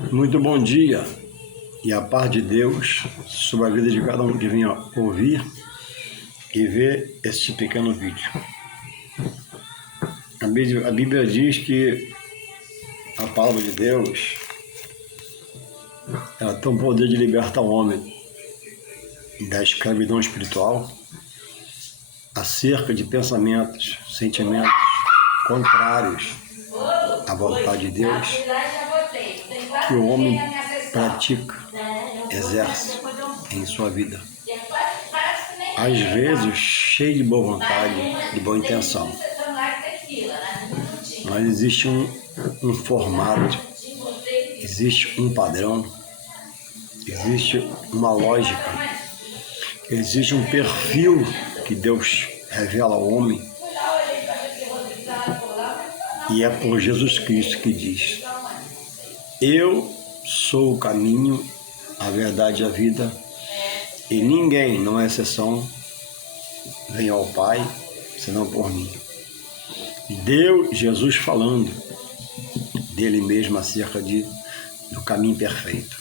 Muito bom dia e a paz de Deus sobre a vida de cada um que venha ouvir e ver este pequeno vídeo. A Bíblia diz que a palavra de Deus ela tem o poder de libertar o homem da escravidão espiritual acerca de pensamentos, sentimentos contrários à vontade de Deus que o homem pratica, exerce em sua vida. Às vezes cheio de boa vontade, de boa intenção. Mas existe um formato, existe um padrão, existe uma lógica, existe um perfil que Deus revela ao homem. E é por Jesus Cristo que diz: eu sou o caminho, a verdade e a vida, e ninguém, não é exceção, vem ao Pai senão por mim. Deus, Jesus falando dele mesmo acerca do caminho perfeito.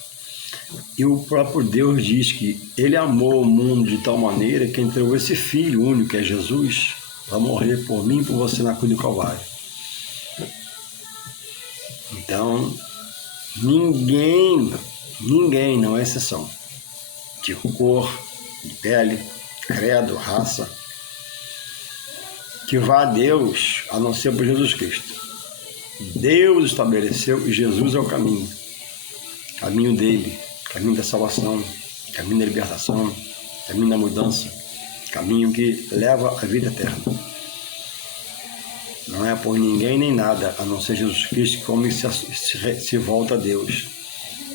E o próprio Deus diz que ele amou o mundo de tal maneira que entregou esse Filho único, que é Jesus, para morrer por mim e por você na cruz do Calvário. Então, ninguém, não é exceção, de cor, de pele, credo, raça, que vá a Deus a não ser por Jesus Cristo. Deus estabeleceu e Jesus é o caminho dele, caminho da salvação, caminho da libertação, caminho da mudança, caminho que leva à vida eterna. Não é por ninguém nem nada, a não ser Jesus Cristo, que o homem se volta a Deus,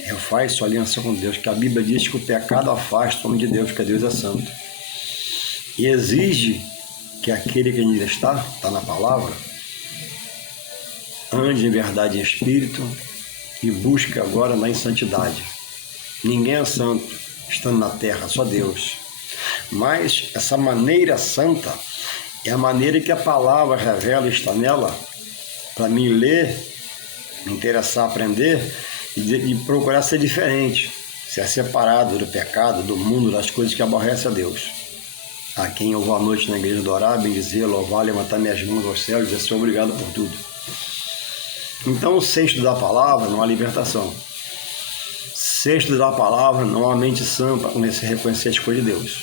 refaz sua aliança com Deus, que a Bíblia diz que o pecado afasta o homem de Deus, que Deus é santo, e exige que aquele que nele está na palavra, ande em verdade e em espírito e busque agora na santidade. Ninguém é santo estando na terra, só Deus. Mas essa maneira santa é a maneira que a palavra revela, está nela, para mim ler, me interessar, aprender e procurar ser diferente, ser separado do pecado, do mundo, das coisas que aborrecem a Deus. A quem eu vou à noite na igreja adorar, bendizer, louvar, levantar minhas mãos aos céus e dizer: Senhor, obrigado por tudo. Então, sem estudar a palavra, não há libertação. Sem estudar a palavra, não há mente santa para reconhecer as coisas de Deus.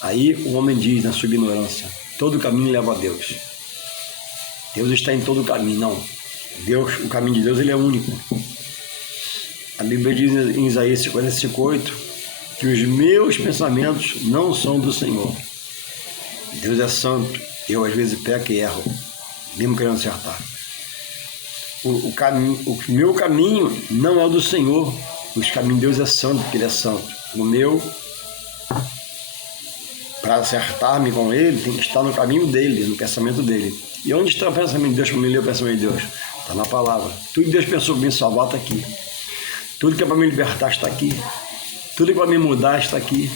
Aí o homem diz, na sua ignorância: todo caminho leva a Deus. Deus está em todo caminho. Não. Deus, o caminho de Deus, ele é único. A Bíblia diz em Isaías 55:8 que os meus pensamentos não são do Senhor. Deus é santo. Eu às vezes peco e erro, mesmo querendo acertar. O meu caminho não é do Senhor. Os caminhos de Deus é santo, porque ele é santo. O meu, para acertar-me com ele, tem que estar no caminho dele, no pensamento dele. E onde está o pensamento de Deus para me ler o pensamento de Deus? Está na palavra. Tudo que Deus pensou para me salvar está aqui. Tudo que é para me libertar está aqui. Tudo que é para me mudar está aqui.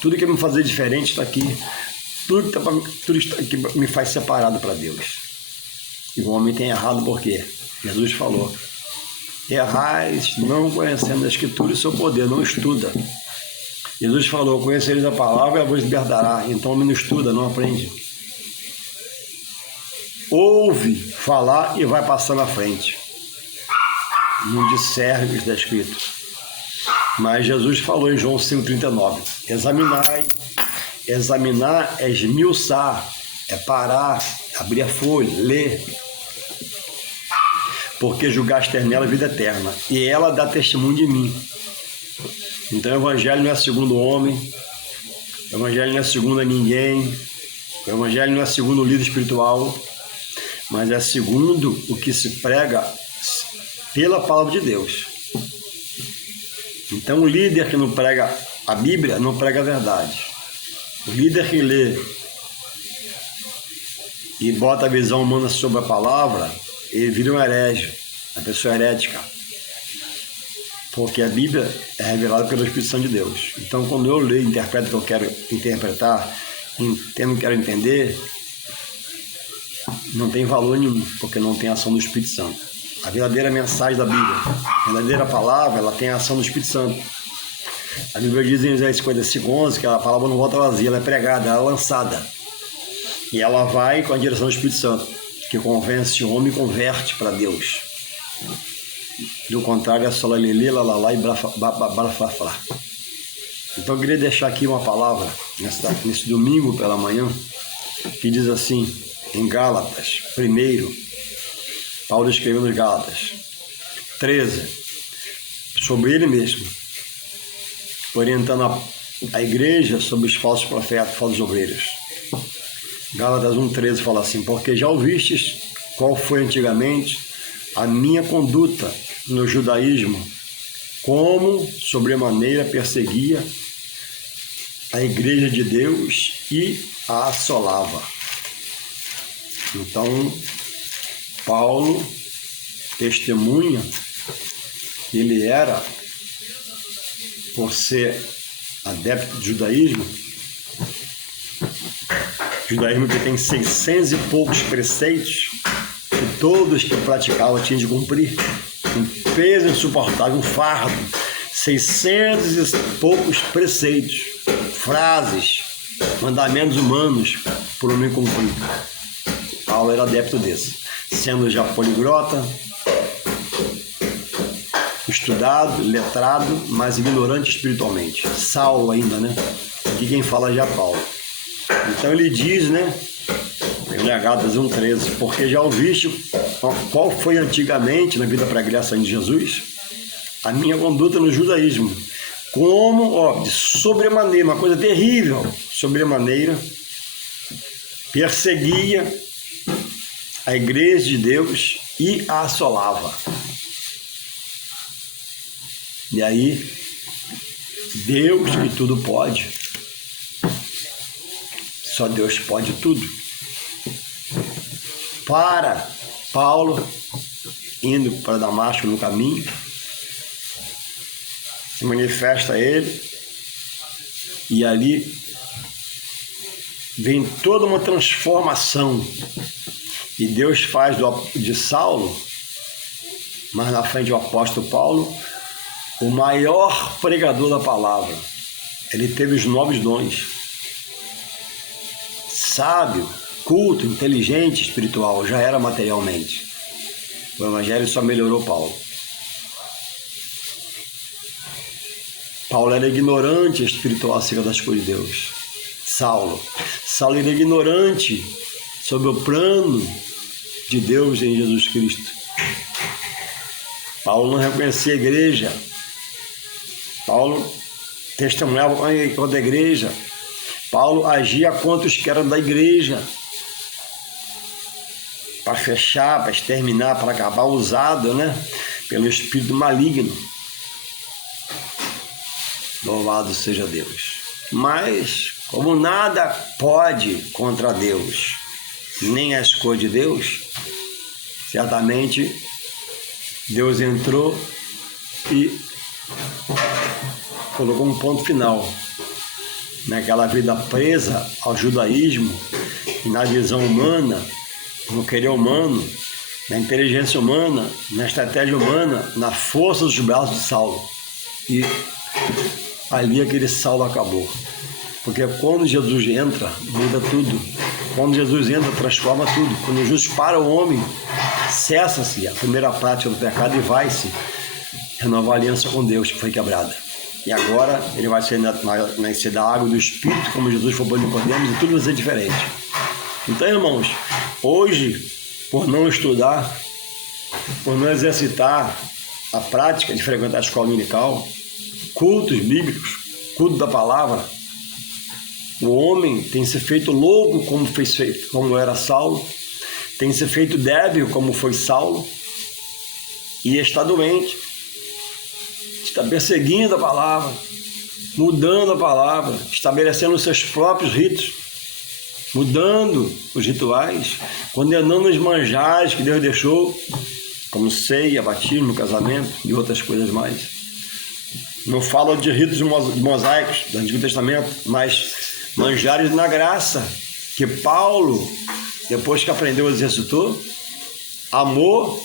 Tudo que é para me fazer diferente está aqui. Tudo que me faz separado para Deus. E o homem tem errado por quê? Jesus falou: errais não conhecendo a Escritura e seu poder, não estuda. Jesus falou: conhecereis a palavra e a vos libertará. Então o homem não estuda, não aprende. Ouve falar e vai passando à frente. Não discerne o que está escrito. Mas Jesus falou em João 5,39: examinar é esmiuçar, é parar, abrir a folha, ler. Porque julgaste nela a vida eterna, e ela dá testemunho de mim. Então o Evangelho não é segundo o homem, o Evangelho não é segundo a ninguém, o Evangelho não é segundo o líder espiritual, mas é segundo o que se prega pela palavra de Deus. Então o líder que não prega a Bíblia não prega a verdade. O líder que lê e bota a visão humana sobre a palavra, ele vira um herege, uma pessoa herética. Porque a Bíblia é revelada pelo Espírito Santo de Deus. Então, quando eu leio e interpreto o que eu quero interpretar, entendo o que quero entender, não tem valor nenhum, porque não tem ação do Espírito Santo. a verdadeira mensagem da Bíblia. A verdadeira palavra, ela tem a ação do Espírito Santo. A Bíblia diz em Isaías 55:11 que a palavra não volta vazia, ela é pregada, ela é lançada. E ela vai com a direção do Espírito Santo, que convence o homem e converte para Deus. Do contrário, é só lelê, lalá e barafafá. Então eu queria deixar aqui uma palavra, nesse domingo pela manhã, que diz assim, em Gálatas, primeiro, Paulo escreveu nos Gálatas 13, sobre ele mesmo, orientando a igreja sobre os falsos profetas, falsos obreiros. Gálatas 1,13 fala assim, porque já ouvistes qual foi antigamente a minha conduta no judaísmo, como sobremaneira perseguia a igreja de Deus e a assolava. Então, Paulo testemunha que ele era, por ser adepto do judaísmo que tem 600 e poucos preceitos, que todos que praticavam tinham de cumprir, um peso insuportável, um fardo, 600 e poucos preceitos, frases, mandamentos humanos por homem cumprir. Paulo era adepto desse, sendo já poliglota, estudado, letrado, mas ignorante espiritualmente. Saulo ainda, né? Aqui quem fala já é Paulo. Então ele diz, né, em Gálatas 1,13, porque já ouviste qual foi antigamente, na vida pregressa de Jesus, a minha conduta no judaísmo, como, de sobremaneira, uma coisa terrível, sobremaneira, perseguia a igreja de Deus e a assolava. E aí, Deus que tudo pode, só Deus pode tudo. Para Paulo, indo para Damasco no caminho, se manifesta a ele, e ali vem toda uma transformação. E Deus faz de Saulo, mais na frente o apóstolo Paulo, o maior pregador da palavra. Ele teve os 9 dons. Sábio, culto, inteligente, espiritual, já era materialmente. O evangelho só melhorou Paulo. Paulo era ignorante espiritual acerca das coisas de Deus. Saulo era ignorante sobre o plano de Deus em Jesus Cristo. Paulo não reconhecia a igreja. Paulo testemunhava contra a igreja. Paulo agia contra os que eram da igreja, para fechar, para exterminar, para acabar, usado, né, pelo espírito maligno. Louvado seja Deus. Mas, como nada pode contra Deus, nem as coisas de Deus, certamente Deus entrou e colocou um ponto final naquela vida presa ao judaísmo e na visão humana, no querer humano, na inteligência humana, na estratégia humana, na força dos braços de Saulo. E ali aquele Saulo acabou. Porque quando Jesus entra, muda tudo. Quando Jesus entra, transforma tudo. Quando Jesus para o homem, cessa-se a primeira prática do pecado e vai-se renovar a aliança com Deus, que foi quebrada. E agora ele vai ser nascer da água e do Espírito, como Jesus foi para Nicodemos, e tudo vai ser diferente. Então, irmãos, hoje, por não estudar, por não exercitar a prática de frequentar a escola dominical, cultos bíblicos, culto da palavra, o homem tem se feito louco como era Saulo, tem se feito débil como foi Saulo, e está doente, está perseguindo a palavra, mudando a palavra, estabelecendo os seus próprios ritos, mudando os rituais, condenando os manjares que Deus deixou, como ceia, batismo, casamento e outras coisas mais. Não falo de ritos mosaicos do Antigo Testamento, mas manjares na graça, que Paulo, depois que aprendeu, exercitou, amou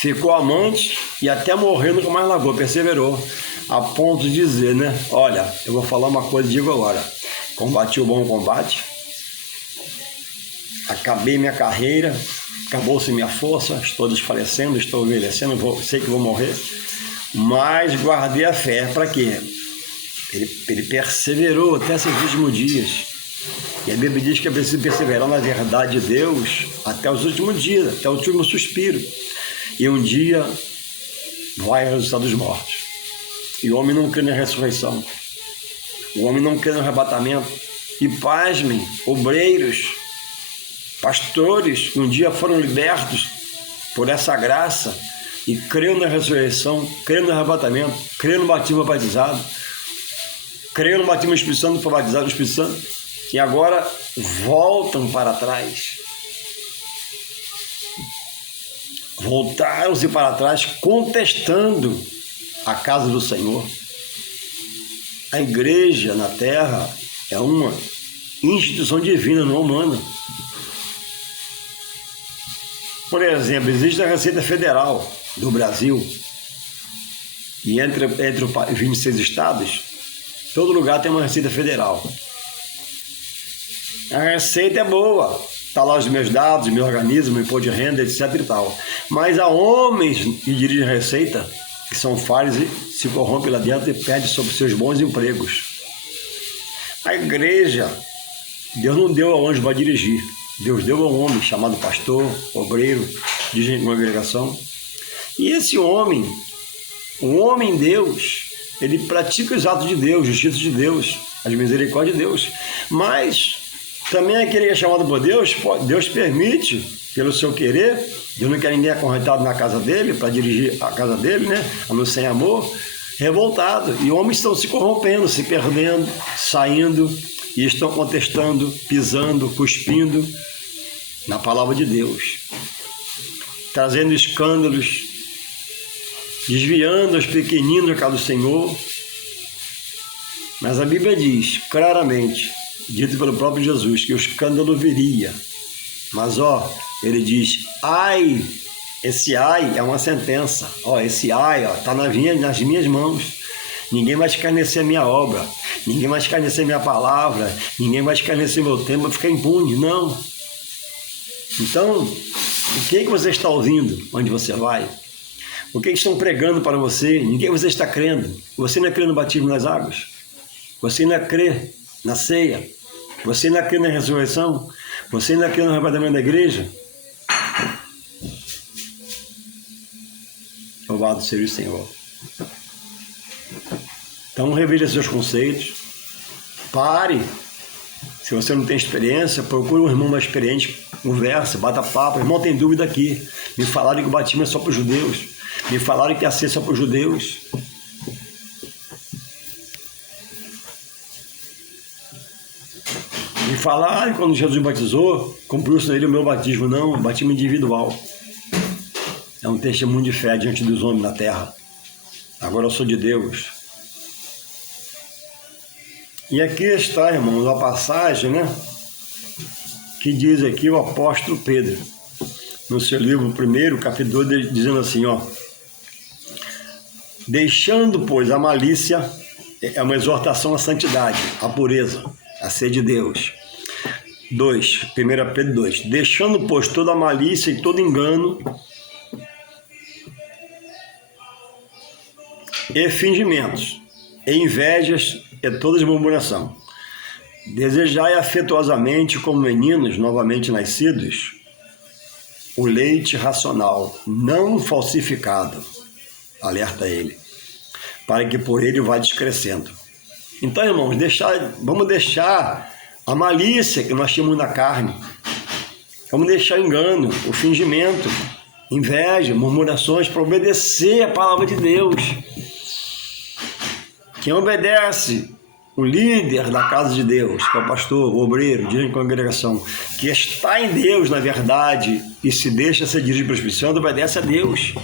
ficou amante e até morrer nunca mais largou, perseverou, a ponto de dizer, né? Olha, eu vou falar uma coisa e digo agora: combati o bom combate, acabei minha carreira, acabou-se minha força, estou desfalecendo, estou envelhecendo, sei que vou morrer, mas guardei a fé. Para quê? Ele perseverou até esses últimos dias. E a Bíblia diz que é preciso perseverar na verdade de Deus até os últimos dias, até o último suspiro. E um dia vai ressuscitar dos mortos. E o homem não crê na ressurreição. O homem não crê no arrebatamento. E pasmem, obreiros, pastores que um dia foram libertos por essa graça e creram na ressurreição, creram no arrebatamento, creram no batismo batizado, creram no batismo do Espírito Santo, foi batizado no Espírito Santo, e agora voltam para trás. Voltaram-se para trás contestando a casa do Senhor. A igreja na terra é uma instituição divina, não humana. Por exemplo, existe a Receita Federal do Brasil, e entre os 26 estados, todo lugar tem uma Receita Federal. A receita é boa, está lá os meus dados, meu organismo, imposto de renda, etc. e tal. Mas há homens que dirigem a receita, que são falhos e se corrompem lá dentro e perdem sobre seus bons empregos. A igreja, Deus não deu ao anjo para dirigir. Deus deu a um homem chamado pastor, obreiro, dirigente de congregação. E esse homem, o homem Deus, ele pratica os atos de Deus, justiça de Deus, as misericórdias de Deus. Mas também aquele que é chamado por Deus, Deus permite, pelo seu querer. Deus não quer ninguém acorrentado na casa dele, para dirigir a casa dele, né? A não sem amor, revoltado. E homens estão se corrompendo, se perdendo, saindo, e estão contestando, pisando, cuspindo na palavra de Deus, trazendo escândalos, desviando os pequeninos da casa do Senhor. Mas a Bíblia diz claramente, dito pelo próprio Jesus, que o escândalo viria. Mas ele diz, ai, esse ai é uma sentença, esse ai está nas minhas mãos. Ninguém vai escarnecer a minha obra, ninguém vai escarnecer a minha palavra, ninguém vai escarnecer meu tempo, vai ficar impune, não. Então, o que você está ouvindo onde você vai? O que estão pregando para você? Ninguém você está crendo. Você não crê no batismo nas águas? Você não crê na ceia? Você não crê na ressurreição? Você não crê no arrebatamento da igreja? Louvado seja o Senhor. Então, reveja seus conceitos. Pare. Se você não tem experiência, procure um irmão mais experiente, conversa, bata papo. Irmão, tem dúvida aqui. Me falaram que o batismo é só para os judeus. Me falaram que a ceia é só para os judeus. Me falaram que quando Jesus batizou, cumpriu-se nele o meu batismo. Não, batismo individual. É um testemunho de fé diante dos homens na terra. Agora eu sou de Deus. E aqui está, irmãos, a passagem, né? Que diz aqui o apóstolo Pedro, no seu livro 1, capítulo 2, dizendo assim, deixando, pois, a malícia, é uma exortação à santidade, à pureza, a ser de Deus. 2, 1 Pedro 2, deixando, pois, toda a malícia e todo engano e fingimentos, e invejas e toda murmuração. Desejai afetuosamente, como meninos novamente nascidos, o leite racional, não falsificado, alerta ele, para que por ele vá descrescendo. Então, irmãos, vamos deixar a malícia que nós tínhamos na carne, vamos deixar o engano, o fingimento, inveja, murmurações, para obedecer a palavra de Deus. Quem obedece, o líder da casa de Deus, que é o pastor, o obreiro, o dirigente de congregação, que está em Deus, na verdade, e se deixa ser dirigido pelo Espírito Santo, obedece a Deus.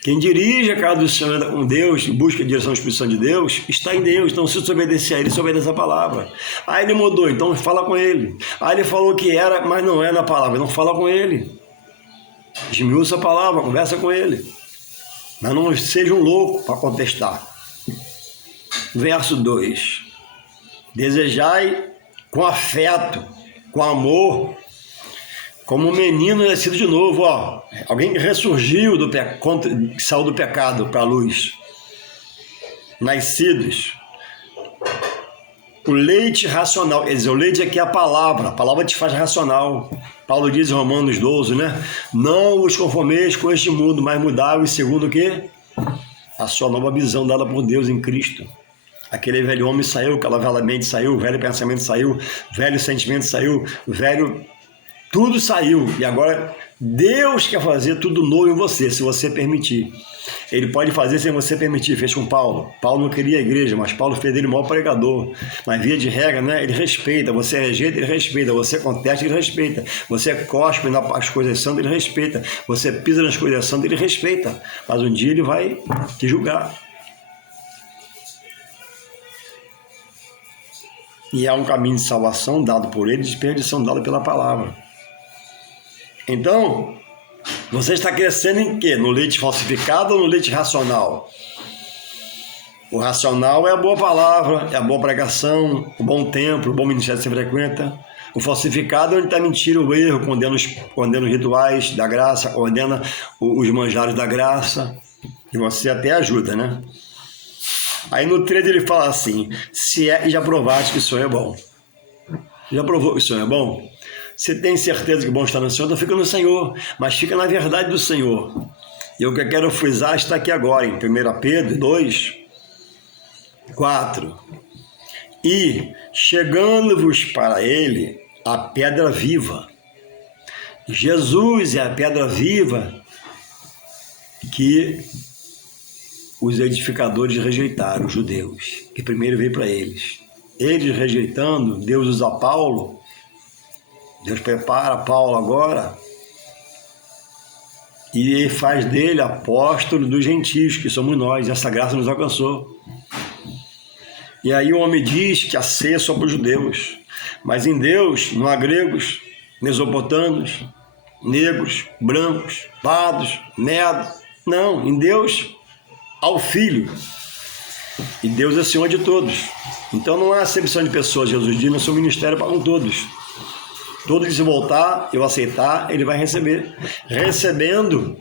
Quem dirige a casa do Senhor com Deus, busca a direção do Espírito Santo de Deus, está em Deus. Então, se você obedecer a Ele, você obedece a palavra. Aí ele mudou, então fala com Ele. Aí ele falou que era, mas não é na palavra, não fala com Ele. Esmiuça a palavra, conversa com ele. Mas não seja um louco para contestar. Verso 2. Desejai com afeto, com amor, como um menino nascido de novo, ó. Alguém que ressurgiu, que saiu do pecado para a luz. Nascidos. O leite racional, quer dizer, o leite aqui é a palavra te faz racional. Paulo diz em Romanos 12, né? Não os conformeis com este mundo, mas mudai-os segundo o quê? A sua nova visão dada por Deus em Cristo. Aquele velho homem saiu, aquela velha mente saiu, o velho pensamento saiu, o velho sentimento saiu, o velho... Tudo saiu. E agora Deus quer fazer tudo novo em você, se você permitir. Ele pode fazer sem você permitir, fez com Paulo. Paulo não queria a igreja, mas Paulo fez dele o maior pregador. Mas via de regra, né? Ele respeita. Você rejeita, ele respeita. Você contesta, ele respeita. Você cospe nas coisas santas, ele respeita. Você pisa nas coisas santas, ele respeita. Mas um dia ele vai te julgar. E há um caminho de salvação dado por ele, de perdição dada pela palavra. Então, você está crescendo em quê? No leite falsificado ou no leite racional? O racional é a boa palavra, é a boa pregação, o bom templo, o bom ministério que você frequenta. O falsificado é onde está a mentira, o erro, condena os rituais da graça, condena os manjares da graça. E você até ajuda, né? Aí no 13 ele fala assim, se é e já provaste que o Senhor é bom. Já provou que o Senhor é bom? Você tem certeza que bom está no Senhor? Então fica no Senhor, mas fica na verdade do Senhor. E o que eu quero frisar está aqui agora, em 1 Pedro 2, 4. E, chegando-vos para ele, a pedra viva. Jesus é a pedra viva que os edificadores rejeitaram, os judeus, que primeiro veio para eles. Eles rejeitando, Deus usa Paulo. Deus prepara Paulo agora e faz dele apóstolo dos gentios, que somos nós. Essa graça nos alcançou. E aí o homem diz que a ceia é só para os judeus. Mas em Deus não há gregos, mesopotâmios, negros, brancos, pardos, medos. Não, em Deus há o Filho. E Deus é Senhor de todos. Então não há acepção de pessoas. Jesus diz no seu ministério para com todos. Todo que se voltar, eu aceitar, ele vai receber. Recebendo.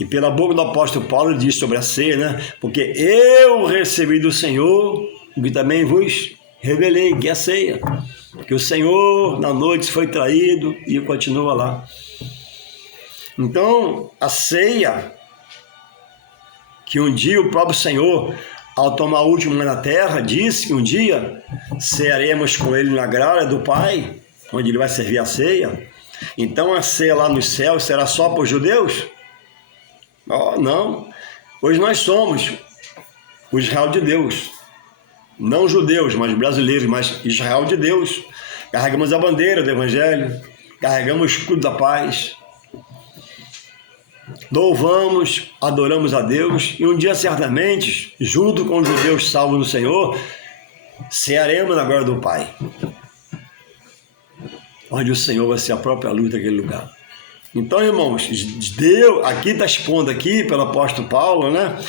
E pela boca do apóstolo Paulo ele diz sobre a ceia, né? Porque eu recebi do Senhor o que também vos revelei, que é a ceia. Que o Senhor na noite foi traído e continua lá. Então, a ceia, que um dia o próprio Senhor, ao tomar o último na terra, disse que um dia cearemos com ele na glória do Pai, onde ele vai servir a ceia. Então a ceia lá nos céus será só para os judeus? Oh, não. Hoje nós somos o Israel de Deus. Não judeus, mas brasileiros, mas Israel de Deus. Carregamos a bandeira do Evangelho, carregamos o escudo da paz. Louvamos, adoramos a Deus e um dia certamente, junto com os judeus salvos no Senhor, cearemos na glória do Pai, onde o Senhor vai ser a própria luz daquele lugar. Então, irmãos, Deus, aqui está expondo aqui pelo apóstolo Paulo, né?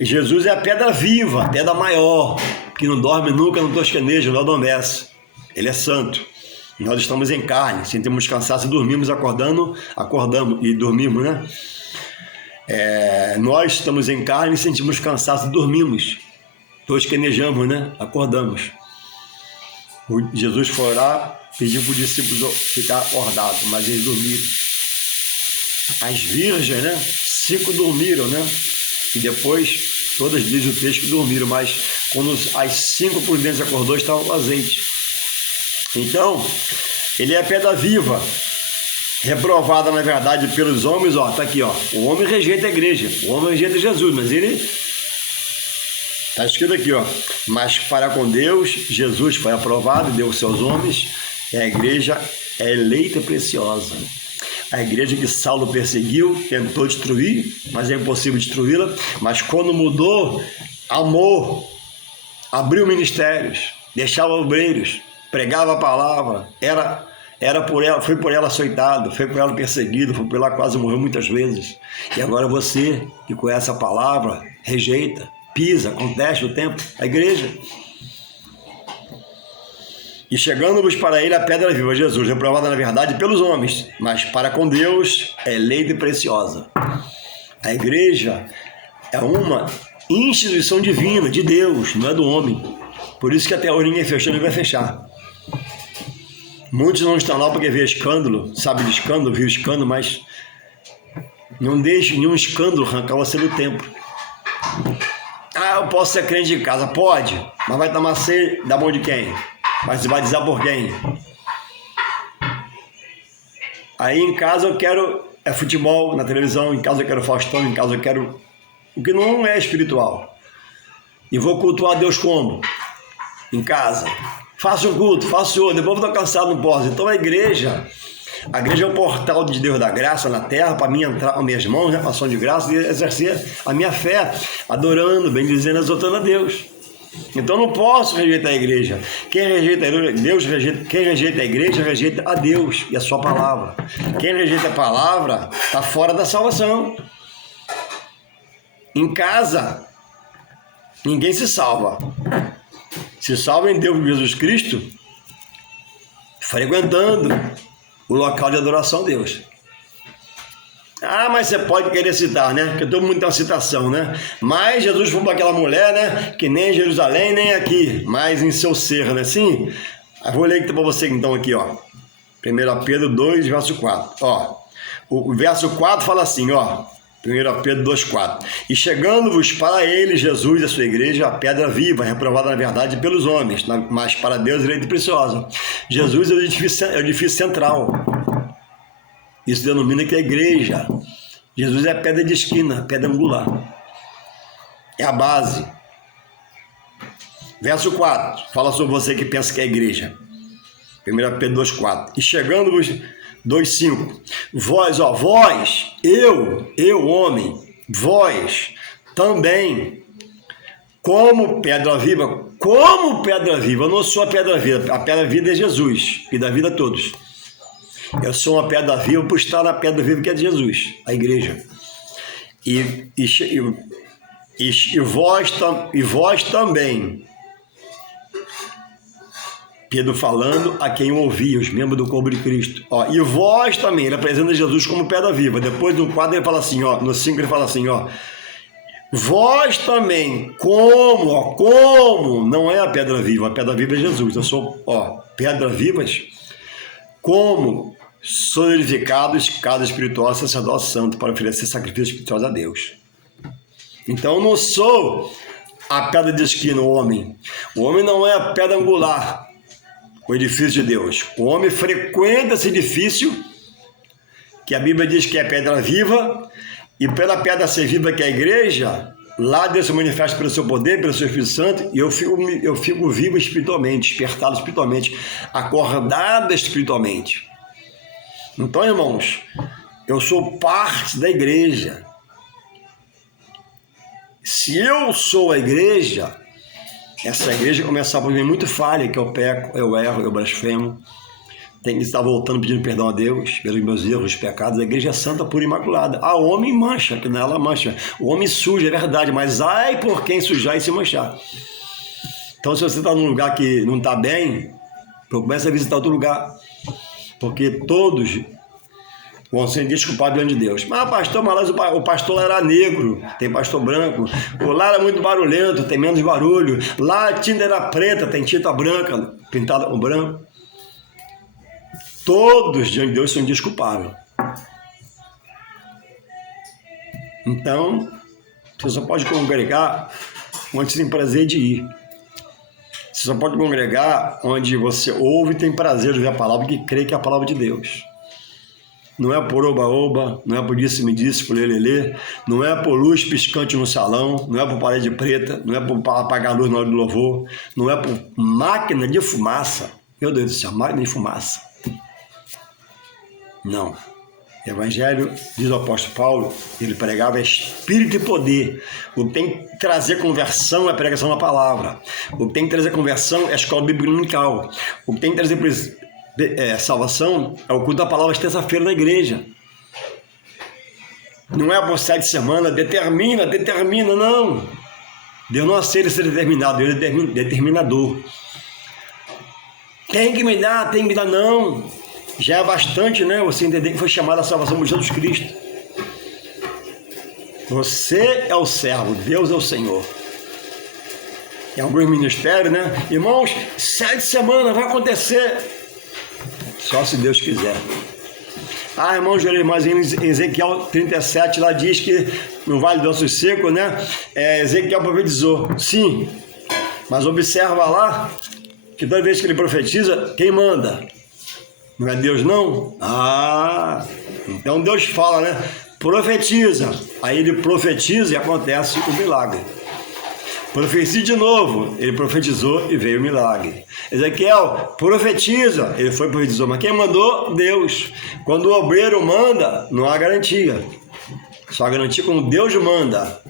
Jesus é a pedra viva, a pedra maior, que não dorme nunca, não tosqueneja, não adormece. Ele é santo. Nós estamos em carne, sentimos cansaço e dormimos, acordamos e dormimos, né? Nós estamos em carne, sentimos cansaço e dormimos. Tosquenejamos, né? Acordamos. Jesus foi orar, pediu para os discípulos ficar acordados, mas eles dormiram. As virgens, né? 5 dormiram, né? E depois, todas dizem o texto que dormiram, mas quando as 5 prudentes acordou, estavam com azeite. Então, ele é a pedra viva, reprovada, na verdade, pelos homens, ó, tá aqui, ó. O homem rejeita a igreja, o homem rejeita Jesus, mas ele... Está escrito aqui, ó. Mas para com Deus, Jesus foi aprovado e deu os seus homens, e a igreja é eleita e preciosa. A igreja que Saulo perseguiu, tentou destruir, mas é impossível destruí-la. Mas quando mudou, amou, abriu ministérios, deixava obreiros, pregava a palavra, Foi por ela açoitado, foi por ela perseguido, foi por ela quase morreu muitas vezes. E agora você, que conhece a palavra, rejeita, pisa, contesta o tempo, a igreja. E chegando-vos para ele a pedra viva, Jesus, reprovada na verdade pelos homens, mas para com Deus é eleita e preciosa. A igreja é uma instituição divina, de Deus, não é do homem. Por isso que até hoje ninguém fechou, nem vai fechar. Muitos não estão lá porque vê escândalo, sabe de escândalo, viu escândalo, mas não deixe nenhum escândalo arrancar você do templo. Eu posso ser crente em casa? Pode, mas vai tomar ceia da mão de quem? Mas vai dizer por quem? Aí em casa eu quero futebol na televisão, em casa eu quero Faustão, em casa eu quero o que não é espiritual. E vou cultuar Deus como? Em casa. Faço um culto, faço outro, depois vou estar cansado, não posso. Então a igreja é o portal de Deus da graça na terra, para mim entrar com minhas mãos, né, ação de graça, e exercer a minha fé, adorando, bendizendo, exaltando a Deus. Então não posso rejeitar a igreja. Quem rejeita a igreja, Deus rejeita. Quem rejeita a igreja, rejeita a Deus e a sua palavra. Quem rejeita a palavra está fora da salvação. Em casa, ninguém se salva. Se salva em Deus, Jesus Cristo, frequentando o local de adoração a Deus. Mas você pode querer citar, né? Porque todo mundo tem uma citação, né? Mas Jesus foi para aquela mulher, né? Que nem em Jerusalém, nem aqui, mas em seu ser, né? Sim. Vou ler aqui para você então aqui, ó. 1 Pedro 2, verso 4. Ó, o verso 4 fala assim, ó. 1 Pedro 2, 4. E chegando-vos para ele, Jesus e a sua igreja, a pedra viva, reprovada na verdade pelos homens, mas para Deus eleita e preciosa. Jesus é o edifício central. Isso denomina que é a igreja. Jesus é a pedra de esquina, a pedra angular. É a base. Verso 4. Fala sobre você que pensa que é a igreja. 1 Pedro 2,4. E chegando-vos, 2,5. Vós, eu, homem, vós também, como pedra viva, eu não sou a pedra viva, a pedra viva é Jesus, e dá vida a todos. Eu sou uma pedra viva por estar na pedra viva que é de Jesus, a igreja. E vós também, Pedro falando a quem ouvia, os membros do corpo de Cristo. Ó, e vós também, ele apresenta Jesus como pedra viva. Depois no 4 ele fala assim, ó, no 5 ele fala assim, ó. Vós também, como não é a pedra viva é Jesus. Eu sou, pedra vivas, como solidificados, casa espiritual, sacerdote santo, para oferecer sacrifícios espirituais a Deus. Então eu não sou a pedra de esquina, o homem. O homem não é a pedra angular, o edifício de Deus. O homem frequenta esse edifício, que a Bíblia diz que é pedra viva, e pela pedra ser viva que é a igreja, lá Deus se manifesta pelo seu poder, pelo seu Espírito Santo, e eu fico vivo espiritualmente, despertado espiritualmente, acordado espiritualmente. Então, irmãos, eu sou parte da igreja. Se eu sou a igreja, essa igreja começar por mim muito falha, que eu peco, eu erro, eu blasfemo, tem que estar voltando pedindo perdão a Deus pelos meus erros, pecados. A igreja é santa, pura e imaculada. A homem mancha, que nela mancha. O homem suja, é verdade, mas ai por quem sujar e se manchar. Então, se você está num lugar que não está bem, comece a visitar outro lugar, porque todos vão ser desculpados diante de Deus. Mas pastor, o pastor lá era negro, tem pastor branco. Lá era muito barulhento, tem menos barulho. Lá a tinta era preta, tem tinta branca, pintada com branco. Todos diante de Deus são desculpáveis. Então, você só pode congregar onde você tem prazer de ir. Você só pode congregar onde você ouve e tem prazer de ouvir a palavra, que crê que é a palavra de Deus. Não é por oba-oba, não é por disse-me-disse, por lelelê, não é por luz piscante no salão, não é por parede preta, não é por apagar a luz na hora do louvor, não é por máquina de fumaça. Meu Deus do céu, máquina de fumaça. Não. O Evangelho, diz o apóstolo Paulo, ele pregava espírito e poder. O que tem que trazer conversão é a pregação da palavra. O que tem que trazer conversão é a escola bíblica dominical. O que tem que trazer salvação é o culto da palavra de terça-feira na igreja. Não é por 7 semanas, determina, não. Deus não aceita ser determinado, Deus é determinador. Tem que me dar, não. Já é bastante, né? Você entender que foi chamada a salvação por Jesus Cristo. Você é o servo, Deus é o Senhor. Em alguns ministérios, né? Irmãos, 7 semanas vai acontecer. Só se Deus quiser. Irmão Júlio, mas em Ezequiel 37, lá diz que no Vale dos Ossos Secos, né? Ezequiel profetizou. Sim, mas observa lá que toda vez que ele profetiza, quem manda? Não é Deus, não? Então Deus fala, né? Profetiza. Aí ele profetiza e acontece o milagre. Profetiza de novo, ele profetizou e veio o milagre. Ezequiel profetiza, ele foi profetizou, mas quem mandou? Deus. Quando o obreiro manda, não há garantia. Só há garantia quando Deus manda.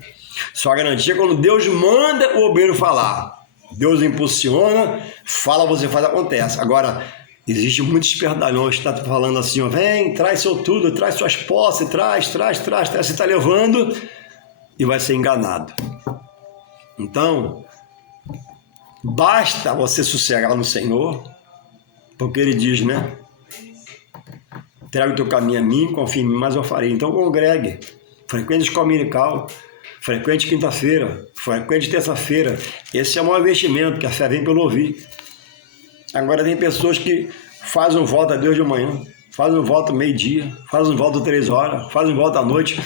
Só há garantia quando Deus manda o obreiro falar. Deus impulsiona, fala, você faz, acontece. Agora, existe muitos espertalhões que estão falando assim, vem, traz seu tudo, traz suas posses, traz, você está levando e vai ser enganado. Então, basta você sossegar no Senhor, porque Ele diz, né? Traga o teu caminho a mim, confia em mim, mas eu farei. Então, congregue, frequente escola dominical, frequente quinta-feira, frequente terça-feira. Esse é o maior investimento, que a fé vem pelo ouvir. Agora, tem pessoas que fazem um voto a Deus de manhã, fazem um voto meio-dia, fazem um voto 3 horas, fazem um voto à noite.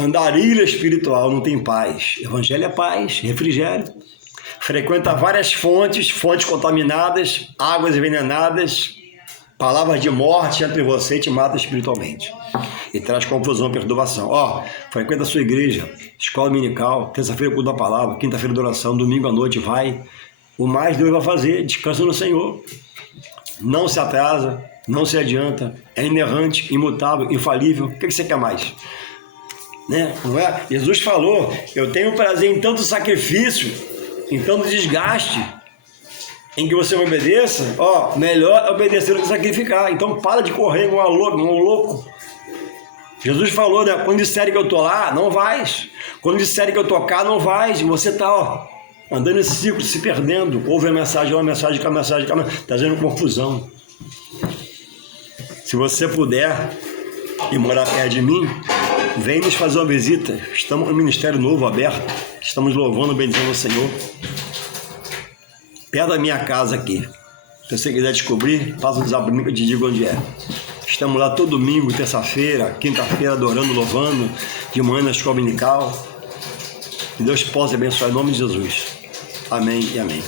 Andarilha espiritual, não tem paz. Evangelho é paz, refrigério. Frequenta várias fontes contaminadas, águas envenenadas, palavras de morte entre você e te mata espiritualmente. E traz confusão, perturbação. Frequenta a sua igreja, escola dominical, terça-feira culto da palavra, quinta-feira de oração, domingo à noite, vai. O mais Deus vai fazer, descansa no Senhor. Não se atrasa, não se adianta, é inerrante, imutável, infalível. O que você quer mais? Né? Não é? Jesus falou, eu tenho prazer em tanto sacrifício, em tanto desgaste, em que você me obedeça, melhor é obedecer do que sacrificar. Então para de correr igual um louco. Jesus falou, né? Quando disserem que eu estou lá, não vais. Quando disserem que eu estou cá, não vais. E você está andando nesse ciclo, se perdendo. Ouve a mensagem, trazendo confusão. Se você puder e morar perto de mim, vem nos fazer uma visita. Estamos no Ministério Novo aberto. Estamos louvando, bendizendo o Senhor. Perto da minha casa aqui. Se você quiser descobrir, passa no zap que eu te digo onde é. Estamos lá todo domingo, terça-feira, quinta-feira, adorando, louvando, de manhã na escola dominical. Que Deus possa abençoar em nome de Jesus. Amém e amém.